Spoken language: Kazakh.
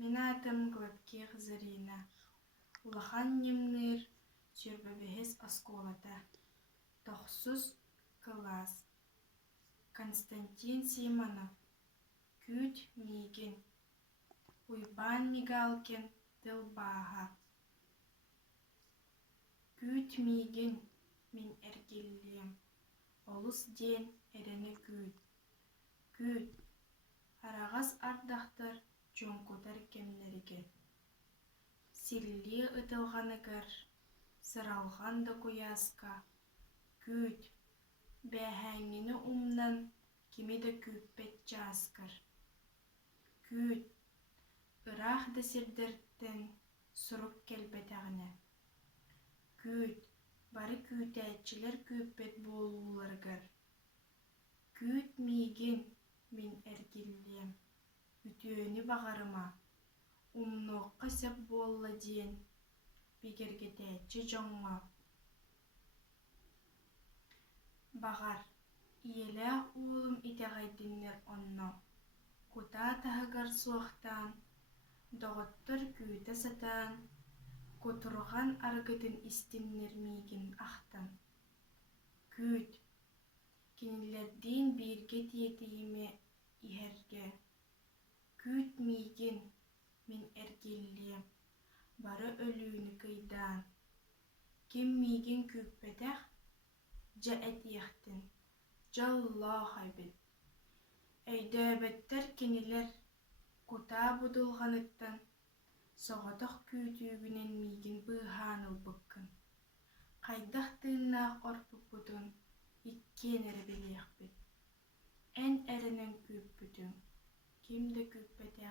Мен атым Глыбке Хызарина. Улахан немнер сөрбөбеһес осколата. Тохсус класс. Константин Симонов. Күт мигин. Уйбан Мигалкин тылбаха. Күт мигин мен эргиллием. Олус ден эрене күт. Күт. Арагас ардахтар жонкутар кемнериге. Силли ытылганыгар. Сыралган да куяска. Күт. Бәһәңини умнан кими да күппет жаскар. Күт. Ырах да сирдерттен сурук келбетәгіне. Күт. Бары күтәчилер күппет болууларгар. Күт мигин мен эргиллием. Үтүөнү багарыма. Умнуокка сеп болла диен. Бигергетәчи жоңма. Багар. Иелэх уулум итәгайдиннер онно. Кута таһыгар суохтан. Доҕоттор күтэ сатаан. Кутурган аргытын истиннер мигин ахтан. Күт. Кинилердин биирге тиетииме иһэргэ. Күт мигин мен эргиллием. Бары өлүүнү кыйдаан. Ким мигин күппетэх? Дьа этиэхтин. Жаллаах айбит. Өйдөөбөттөр кинилер кута будулганыттан соҕотох күтүүгүнэн мигин быыһаанылбыккын. Хайдах тыыннаах орпуппутун иккиэн эрэ билиэхпит. Эн эрэнэн күппүтүн. Ким да күппетэ